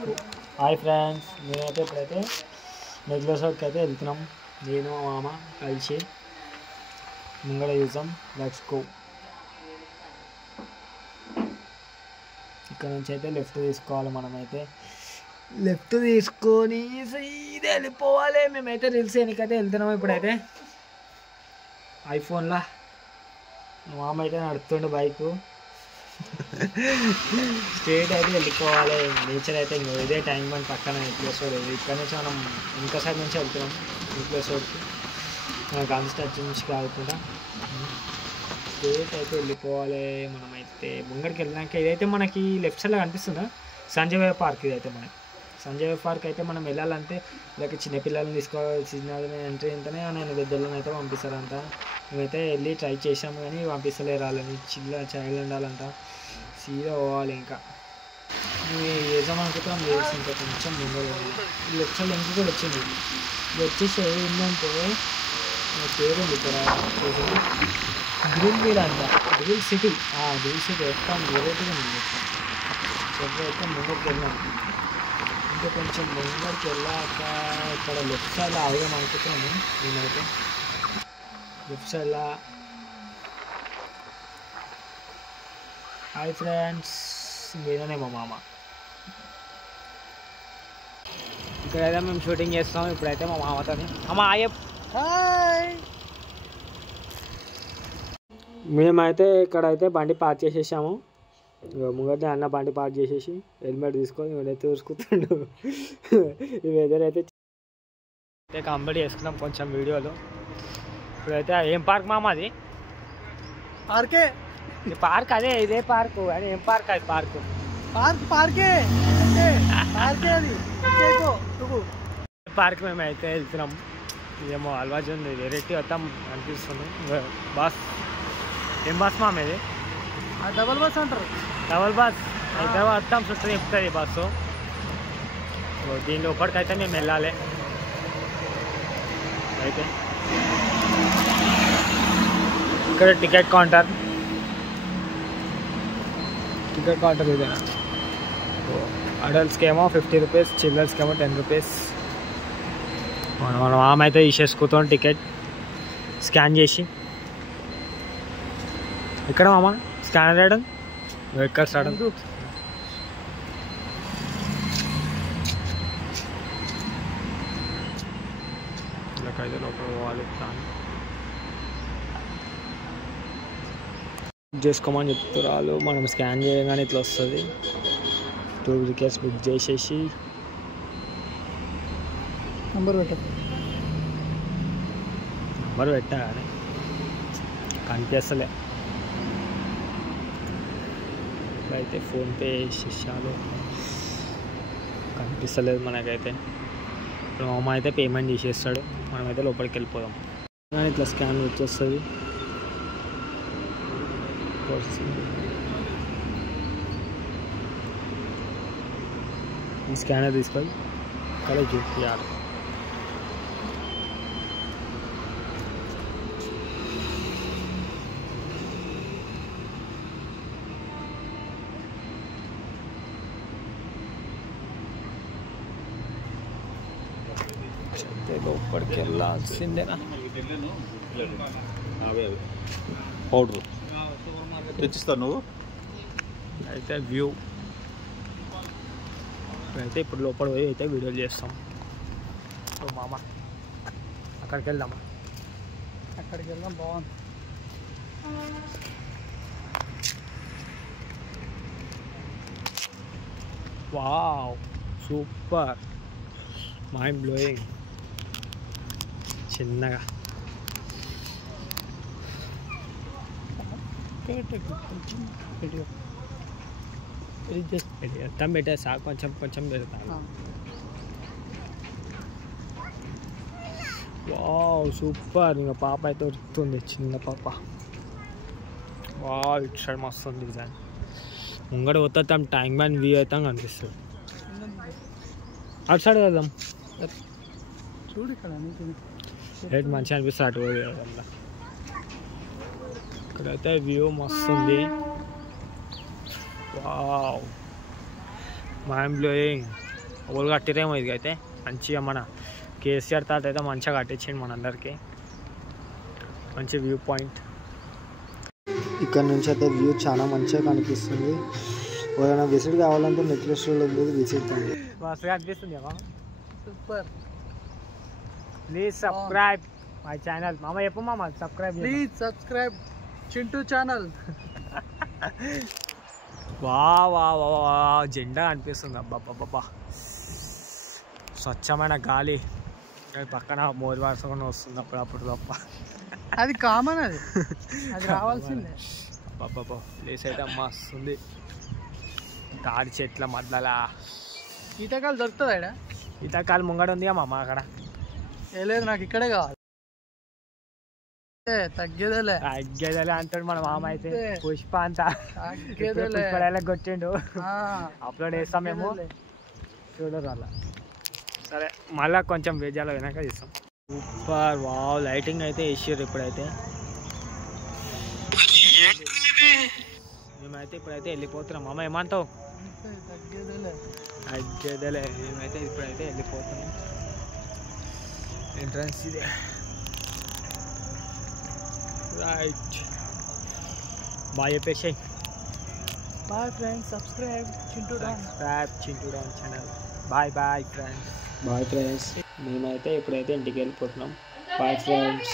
Hi friends, నేనైతే ఇప్పుడైతే నెగ్లెస్కి అయితే వెళ్తున్నాం. నేను మా మామ కలిసి ముంగడ చూసాం. Let's go. ఇక్కడ నుంచి అయితే లెఫ్ట్ తీసుకోవాలి. మనమైతే లెఫ్ట్ తీసుకొని సీదా వెళ్ళిపోవాలి. మేమైతే రీల్స్ చేయడానికైతే వెళ్తున్నాం. ఇప్పుడైతే ఐఫోన్లా మా మామ అయితే నడుపుతుండే బైకు. స్ట్రేట్ అయితే వెళ్ళిపోవాలి. నేచర్ అయితే ఇదే టైం వన్ పక్కన నెక్లెస్ రోడ్. ఇక్కడ నుంచి మనం ఇంకా సైడ్ నుంచి వెళ్తున్నాం నెక్లెస్ రోడ్కి. మనకు అంత స్టాచ్యూ నుంచి కాకుండా స్ట్రేట్ అయితే వెళ్ళిపోవాలి. మనమైతే ముంగడికి వెళ్ళినాక ఇదైతే మనకి లెఫ్ట్ సైడ్లో కనిపిస్తుందా సంజయ్ పార్క్. ఇదైతే మనకి సంజయ్ పార్క్ అయితే మనం వెళ్ళాలంటే ఇలాగ చిన్నపిల్లల్ని తీసుకోవాలి. చిన్నది ఎంట్రీ అంటేనే నేను పెద్దోళ్ళని అయితే పంపిస్తారంట. మేమైతే వెళ్ళి ట్రై చేసాము కానీ పంపిస్తలే, రాలని చైల్డ్ ఉండాలంట. సీదా పోవాలి. ఇంకా వేసామనుకుంటాం వేసి ఇంకా కొంచెం ముందు లెఫ్ట్ సైడ్ ఎంత కూడా వచ్చింది. ఇది వచ్చేసి ఏంటంటే పేరు ఉంది ఇక్కడ గ్రిల్ వీల్ అంట. Grill city. గ్రిల్ సిటీ ఎక్కడ వెరైటీగా ఉంది. చెప్పి అయితే ముందుకు వెళ్ళాం. ఇంకా కొంచెం ముందరికి వెళ్ళాక ఇక్కడ లెఫ్ట్ సైడ్లో ఆగాం అనుకుంటున్నాము. నేనైతే లెఫ్ట్ సైడ్లో. హాయ్ ఫ్రెండ్స్, నేనే మా మామ. ఇక్కడైతే మేము షూటింగ్ చేస్తాం. ఇప్పుడైతే మా మామతో అమ్మ హాయ్. మేమైతే ఇక్కడైతే బండి పార్క్ చేసేసాము. ముంగట అన్న బండి పార్క్ చేసేసి హెల్మెట్ తీసుకొని నేనైతే చూసుకుంటుండు. ఈ వెదర్ అయితే కంప్లీట్ చేసుకున్నాం కొంచెం వీడియోలో. ఇప్పుడైతే ఏం పార్క్ మామ? అది పార్కే. పార్క్ అదే ఇదే పార్క్. అదే ఏం పార్క్? అది పార్కే అది పార్క్. మేము అయితే వెళ్తున్నాం. ఇదేమో అల్వాజ్ ఉంది, వెరైటీ వస్తాం అనిపిస్తుంది. బస్ ఏం బస్ మామ ఇది? డబల్ బస్ అంటారు. డబల్ బస్ అయితే వస్తాం. చుట్టూ చెప్తుంది బస్సు. దీని లోపలికైతే మేము వెళ్ళాలి. అయితే ఇక్కడ టికెట్ కౌంటర్ ఇదేనా? అడల్ట్స్కి ఏమో 50 రూపీస్, చిల్డ్రన్స్కి ఏమో 10 రూపీస్. మనం ఆమె అయితే తీసేసుకుంటాం టికెట్ స్కాన్ చేసి. ఎక్కడ మామ స్కానర్ వేయడం? ఎక్కడ సడన్ ఇలాకైతే లోపల పోవాలి. చేసుకోమని చెప్తున్నారు. మనం స్కాన్ చేయగానే ఇట్లా వస్తుంది. 2 టికెట్స్ బుక్ చేసేసి నంబర్ పెట్టా కానీ కనిపిస్తలే. అయితే ఫోన్పే చేసేసాలు కనిపిస్తలేదు మనకైతే. ఇప్పుడు మా అమ్మ అయితే పేమెంట్ చేసేస్తాడు. మనమైతే లోపలికి వెళ్ళిపోదాం. కానీ ఇట్లా స్కాన్ వచ్చేస్తుంది. ఈ స్కానర్ తీసుకొని ఇక్కడ చూపించాలి. లోపలికి వెళ్ళాల్సిందేనా? పౌడర్ తెచ్చిస్తాను నువ్వు. అయితే వ్యూ అయితే ఇప్పుడు లోపల పోయి అయితే వీడియోలు చేస్తాం. మామ అక్కడికి వెళ్దామా? అక్కడికి వెళ్దాం. బాగుంది. Wow, super, mind blowing. చిన్నగా మొత్తం పెట్టేసా. కొంచెం పెడతాను. Wow super. ఇంకా పాప అయితే ఉరుకుతుంది, చిన్న పాప. వావ్, ఇటు సైడ్ మస్తు ఉంది డిజైన్. ముంగడ పోతాం ట్యాంక్ మ్యాన్ వ్యూ అయితే కనిపిస్తుంది. అటు సైడ్ వెళ్దాం. చూడు ఇక్కడ రేట్ మంచిగా అనిపిస్తుంది. అటు పోయి ఇక్కడైతే వ్యూ మస్తు ఉంది. Wow, mind blowing. ఓళ్ళు కట్టిరేమో ఇది అయితే మంచిగా మన కేసీఆర్ తాత అయితే మంచిగా కట్టించింది మనందరికీ. మంచి వ్యూ పాయింట్. ఇక్కడ నుంచి అయితే వ్యూ చాలా మంచిగా కనిపిస్తుంది. ఎవరైనా విజిట్ కావాలంటే నెక్లెస్ రోడ్ విజిట్ అండి. మస్తుగా అనిపిస్తుంది అమ్మా. Super. Please subscribe my channel. మామ చెప్పు మామ subscribe. Please subscribe Chintu channel. వా వా వా జెండా అనిపిస్తుంది. అబ్బాబ్బా స్వచ్ఛమైన గాలి. పక్కన మోరి వాసన వస్తుంది అప్పుడప్పుడు తప్ప. అది కామన్, అది రావాల్సిందే. అబ్బాబ్బా ప్లేస్ అయితే మస్తుంది. తాడి చెట్ల మధ్యలో ఈతకాలు దొరుకుతుంది ఆడ. ఈతకాలు ముంగడ ఉంది అమ్మ అక్కడ. ఏ లేదు, నాకు ఇక్కడే కావాలి. తగ్గేదేలే అంటాడు మన మామ అయితే. పుష్ప అంతా కొట్టిండు. అప్లోడ్ చేస్తాం మేము, చూడరు అలా. సరే మళ్ళీ కొంచెం వేజాలో వినాక చేస్తాం. సూపర్. వావ్ లైటింగ్ అయితే వేసారు ఇప్పుడైతే. మేమైతే ఇప్పుడైతే వెళ్ళిపోతున్నాం. మామ ఏమంటావు? తగ్గేదేలే. మేమైతే ఇప్పుడైతే వెళ్ళిపోతున్నాం. ఎంట్రన్స్ ఇదే. రైట్ బాయ్ చెప్పేసి. Bye friends. Subscribe Chintu Don channel. Bye bye friends. Bye friends. మేమైతే ఇప్పుడైతే ఇంటికి వెళ్ళిపోతున్నాం. Bye friends.